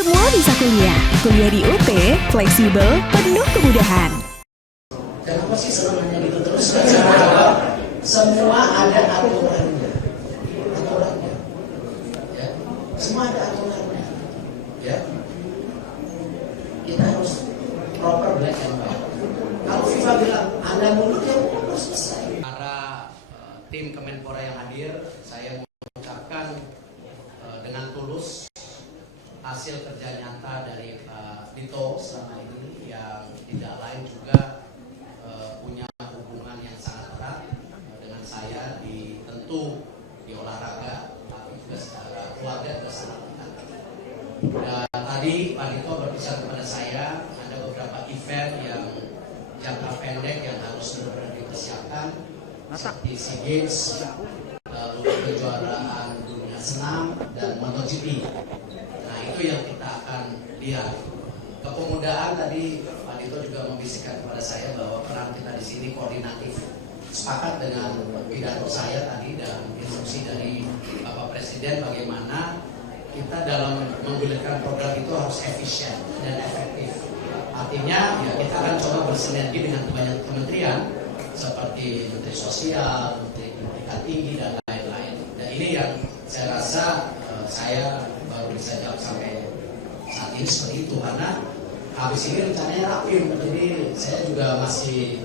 Semua bisa kuliah. Kuliah di UT, fleksibel, penuh kemudahan. Kenapa sih serangannya gitu terus? Semua ada aturannya. Ya. Semua ada aturannya. Ya. Kita harus proper black and white. Kalau FIFA bilang Anda mundur, ya mundur, selesai. Para tim Kemenpora yang hadir, saya mengucapkan dengan tulus hasil kerja nyata dari Pak Dito selama ini yang tidak lain juga punya hubungan yang sangat erat dengan saya tentu di olahraga, tapi juga secara keluarga juga sangat dekat. Dan tadi Pak Dito berbicara kepada saya ada beberapa event yang jangka pendek yang harus benar-benar dipersiapkan seperti SEA Games, lalu kejuaraan dunia senam dan MotoGP. Nah itu yang kita akan lihat. Kepemudaan tadi Pak Dito juga membisikkan kepada saya bahwa peran kita di sini koordinatif. Sepakat dengan pidato saya tadi dan instruksi dari Bapak Presiden bagaimana kita dalam menggulirkan program itu harus efisien dan efektif. Artinya ya kita akan coba bersinergi dengan banyak kementerian seperti Menteri Sosial, Menteri Pendidikan Tinggi dan lain-lain. Dan ini yang saya rasa saya baru bisa jawab sampai saat ini seperti itu karena habis ini rencananya rapim. Jadi saya juga masih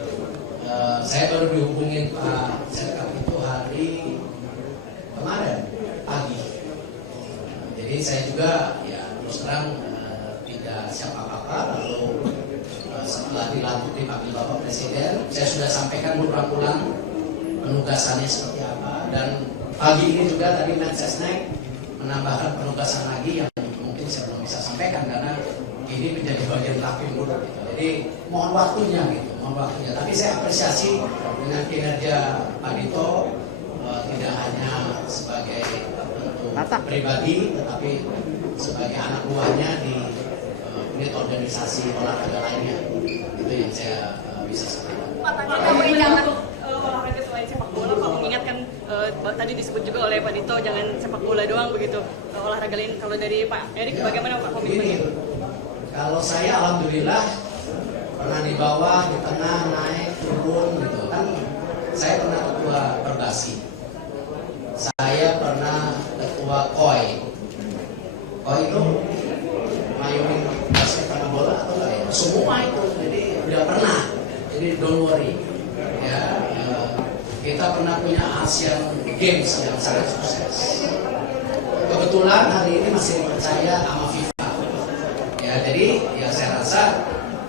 saya baru dihubungin Pak Sekap itu hari kemarin pagi. Jadi saya juga ya terus terang tidak siapa apa-apa. Lalu setelah dilantik dipanggil Bapak Presiden, saya sudah sampaikan berulang-ulang penugasannya seperti apa. Dan pagi ini juga tadi Mensesnek menambahkan penugasan lagi yang mungkin saya belum bisa sampaikan karena ini menjadi bagian rapim dulu. Gitu. Jadi mohon waktunya gitu, mohon waktunya. Tapi saya apresiasi dengan kinerja Pak Dito tidak hanya sebagai pribadi, tetapi sebagai anak buahnya di unit organisasi olahraga lainnya. Itu yang saya bisa sampaikan. Pak, tadi jangan olahraga selain sepak bola, Pak mengingatkan tadi disebut juga oleh Pak Dito jangan sepak bola doang begitu, olahraga lain. Kalau dari Pak Erik ya, bagaimana Pak komitmennya? Kalau saya alhamdulillah pernah di bawah, di tengah, naik, turun gitu kan. Saya pernah ketua Perbasi. Saya pernah ketua KOI. KOI itu mayunin basket sama bola atau enggak ya? Semua itu. Jadi udah pernah. Jadi don't worry. Ya, kita pernah punya Asian Games yang sangat sukses. Kebetulan hari ini masih percaya sama FIFA. Ya, jadi ya saya rasa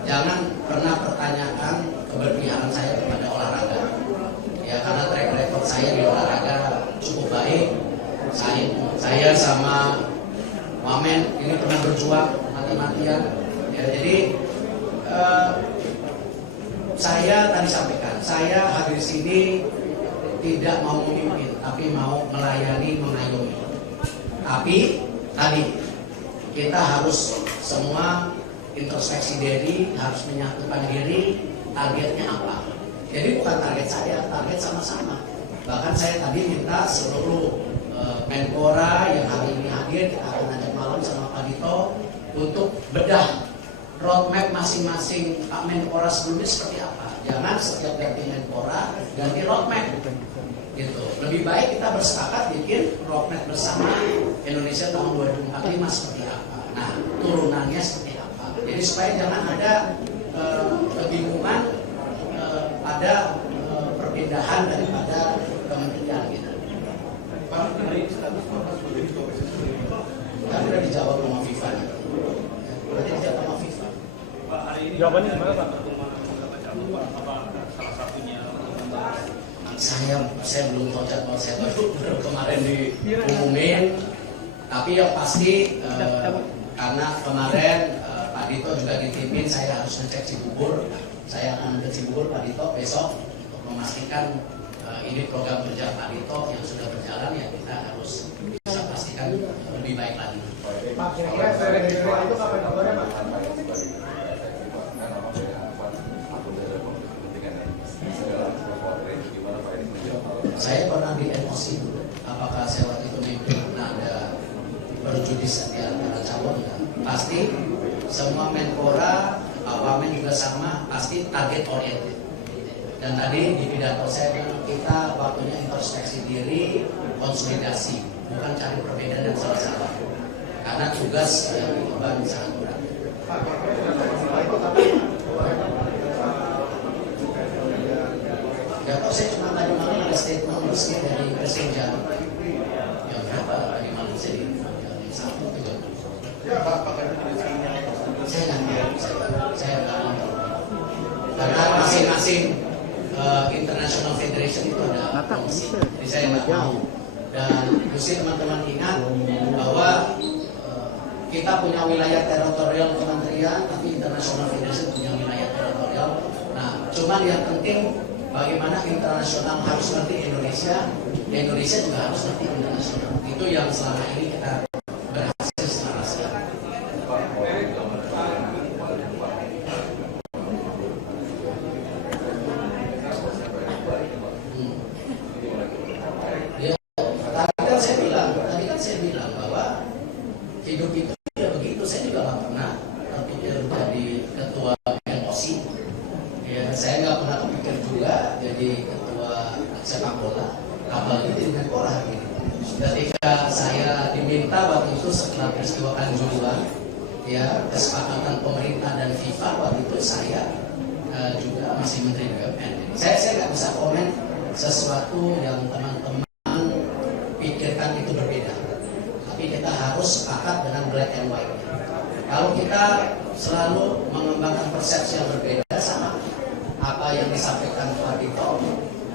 jangan pernah pertanyakan keberpihakan saya kepada olahraga. Ya, karena track record saya di olahraga cukup baik. Saya sama Wamen ini pernah berjuang mati-matian. Ya, jadi saya tadi sampaikan, saya hadir sini tidak mau memimpin, tapi mau melayani, mengayomi. Tapi tadi kita harus semua introspeksi diri, harus menyatukan diri, targetnya apa. Jadi bukan target saya, target sama-sama. Bahkan saya tadi minta seluruh Menpora yang hari ini hadir, kita akan ajak malam sama Pak Dito untuk bedah roadmap masing-masing Pak Menpora sebelumnya seperti apa. Jangan setiap ganti Menpora ganti roadmap gitu. Lebih baik kita bersepakat bikin roadmap bersama Indonesia tahun 2045 seperti apa. Nah, turunannya seperti apa. Jadi supaya jangan ada kebingungan pada perpindahan daripada kementerian gitu. Kan udah dijawab sama FIFA. Berarti dijawab sama FIFA. Pak, hari ini jawabannya gimana Pak? Apa salah satunya? Saya belum tahu jadwal, saya baru kemarin diumumin. Tapi yang pasti karena kemarin Pak Dito juga ditimpin, saya harus ngecek Cibubur. Saya akan ngecek Cibubur Pak Dito besok untuk memastikan ini program kerja Pak Dito yang sudah berjalan, ya kita harus bisa pastikan lebih baik lagi. Pak, kira-kira itu kapan kabarnya Pak? Saya pernah di NOC dulu. Apakah saya waktu itu memimpin pernah ada berjudis di antara calon? pasti semua Menpora, Pak Wamen juga sama, pasti target oriented. Dan tadi di pidato saya bilang kita waktunya introspeksi diri, konsolidasi, bukan cari perbedaan dan salah-salah. Karena tugas yang diemban sangat berat. Ya kok saya cuma tadi malam ada statement resmi dari Presiden Jawa. Yang berapa tadi malam saya di satu juga. Saya nggak nonton. Karena masing-masing International Federation itu ada komisi. Jadi saya nggak mau. Dan mesti teman-teman ingat bahwa kita punya wilayah teritorial kementerian, tapi International Federation punya wilayah teritorial. Nah, cuman yang penting bagaimana internasional harus ngerti Indonesia, Indonesia juga harus ngerti internasional. Itu yang selama ini kita berhasil selaraskan. Ya, tadi kan saya bilang bahwa hidup itu ya begitu. Saya juga nggak pernah terpikir jadi ketua NOC. Ya, saya nggak pernah kepikir juga jadi ketua sepak bola, apalagi di Menpora. Ketika saya diminta waktu itu setelah peristiwa Kanjuruhan, ya kesepakatan pemerintah dan FIFA waktu itu saya juga masih Menteri BUMN. Saya nggak bisa komen sesuatu yang teman-teman pikirkan itu berbeda. Tapi kita harus sepakat dengan black and white. Kalau kita selalu mengembangkan persepsi yang berbeda sama apa yang disampaikan Pak Dito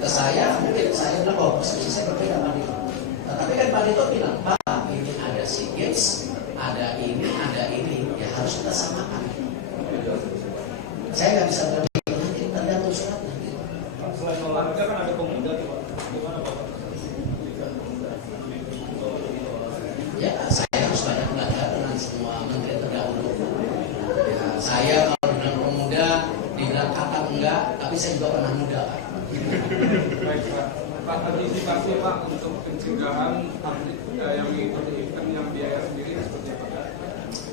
ke saya, mungkin saya bilang bahwa persepsi saya berbeda Pak Dito. Tetapi kan Pak Dito bilang, Pak ini ada SEA Games, ada ini, ya harus kita samakan. Saya nggak bisa berbeda, nanti tergantung suratnya. Selain olahraga kan ada pemuda tuh Pak. Gimana Pak? Ya, saya harus banyak belajar dengan semua menteri terdahulu. Ya, saya kalau bilang pemuda, dibilang kakak enggak, tapi saya juga pernah muda Pak. Baik Pak. Pak, antisipasi Pak untuk pencegahan atlet yang mengikuti event yang biaya sendiri seperti apa?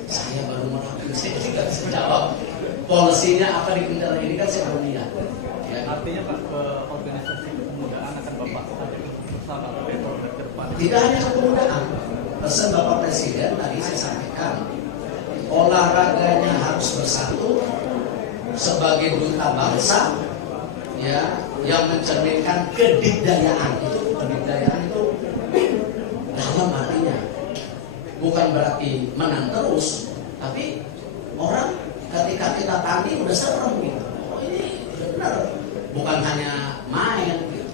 Saya baru melakukan, saya tidak bisa jawab. Polisinya apa di Kementerian ini kan saya belum lihat. Ya, Artinya Pak, organisasi kepemudaan akan Bapak bersama ke depan. tidak hanya kepemudaan. Pesan Bapak Presiden tadi saya sampaikan, olahraganya harus bersatu sebagai duta bangsa, ya, yang mencerminkan kedikdayaan. Kedikdayaan itu dalam artinya bukan berarti menang terus, tapi orang ketika kita tanding udah serem gitu. Oh, ini benar, bukan hanya main gitu.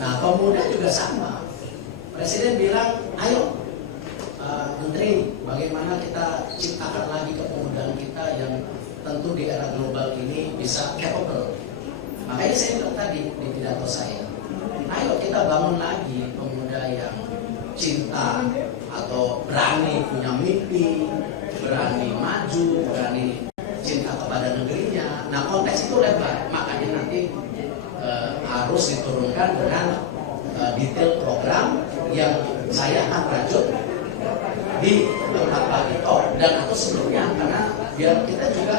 Nah, pemuda juga sama. Presiden bilang, ayo Menteri, bagaimana kita ciptakan lagi kepemudaan kita yang tentu di era global ini bisa capable. Makanya saya bilang tadi di pidato saya, ayo kita bangun lagi pemuda yang cinta atau berani punya mimpi, berani maju, berani cinta kepada negerinya. Nah, konteks itu lebar, makanya nanti harus diturunkan dengan detail program yang saya akan rajut di tempat Pak Dito dan atau sebelumnya, karena biar kita juga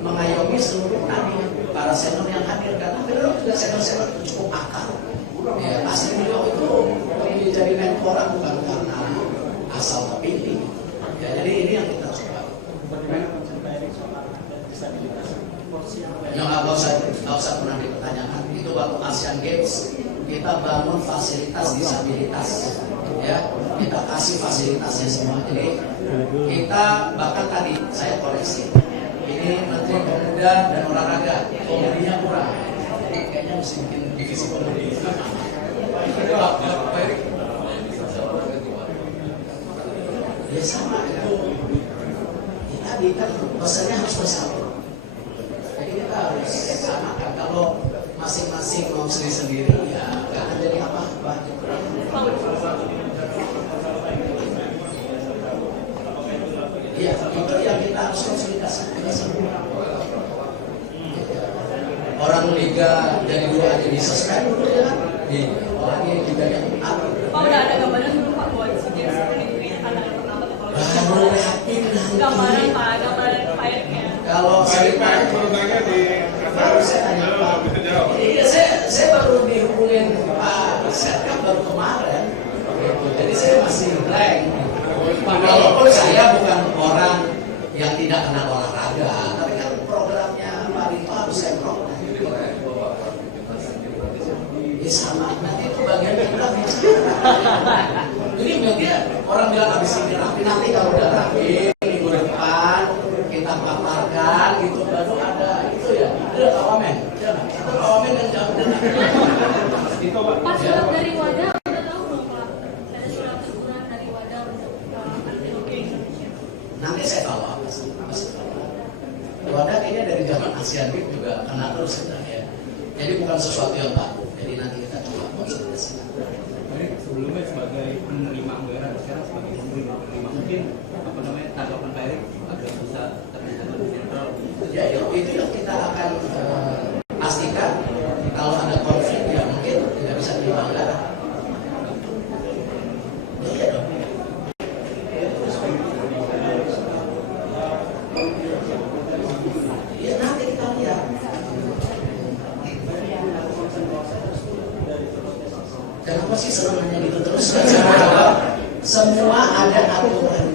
mengayomi seluruh tadi para senior yang hadir, karena beliau juga senior itu cukup akal. Ya, asli beliau itu jadi Menpora bukan karena asal kepilih. Ya, jadi ini yang kita coba. Ya, nggak usah pernah dipertanyakan. Itu waktu Asian Games kita bangun fasilitas disabilitas, ya, kita kasih fasilitasnya semua. Jadi kita bahkan tadi saya koreksi, ini Menteri Pemuda dan Olahraga, komodinya kurang, kayaknya mesti bikin divisi komodi. Ya sama itu, tadi kan pesannya harus bersama. Jadi kita harus samakan. Kalau masing-masing mau sendiri-sendiri, ya nggak akan jadi apa-apa. Ya, itu yang kita harus konsolidasi kita semua. Orang liga dari 2 aja disuspend dulu ya kan? Lagi liga yang Pak, udah ada gambaran dulu Pak buat SEA Games ini anak yang pertama atau baru lihat pindah gambaran Pak Eriknya. Kalau Pak berundangnya di baru saya tanya Pak. Iya, saya baru dihubungin Pak Setkam baru kemarin. Gitu. Jadi saya masih blank. Walaupun saya bukan orang yang tidak kenal olahraga, tapi kan programnya Pak Dito harus saya program. Ya sama, nanti itu bagian kita bicara. Jadi media orang bilang habis ini rapi, nanti kalau udah rapi minggu depan kita paparkan gitu, baru ada itu ya, itu kawamen, itu kawamen yang jauh Pak, surat dari Wadah udah tahu belum Pak? Ada surat teguran dari Wadah untuk nanti saya tahu apa sih. Wadah kayaknya dari zaman Asian Week juga kena terus ya. Jadi bukan sesuatu yang baru. Jadi nanti kita coba konsultasikan. Sebelumnya sebagai penerima anggaran, sekarang sebagai penerima mungkin tanggapan Pak Erik agar bisa terlihat lebih netral. Ya itu yang kita akan pastikan. Kalau ada konflik ya mungkin tidak bisa terima anggaran. Iya dong. Ya nanti kita lihat. Kenapa sih serangannya gitu terus? Semua ada aturan.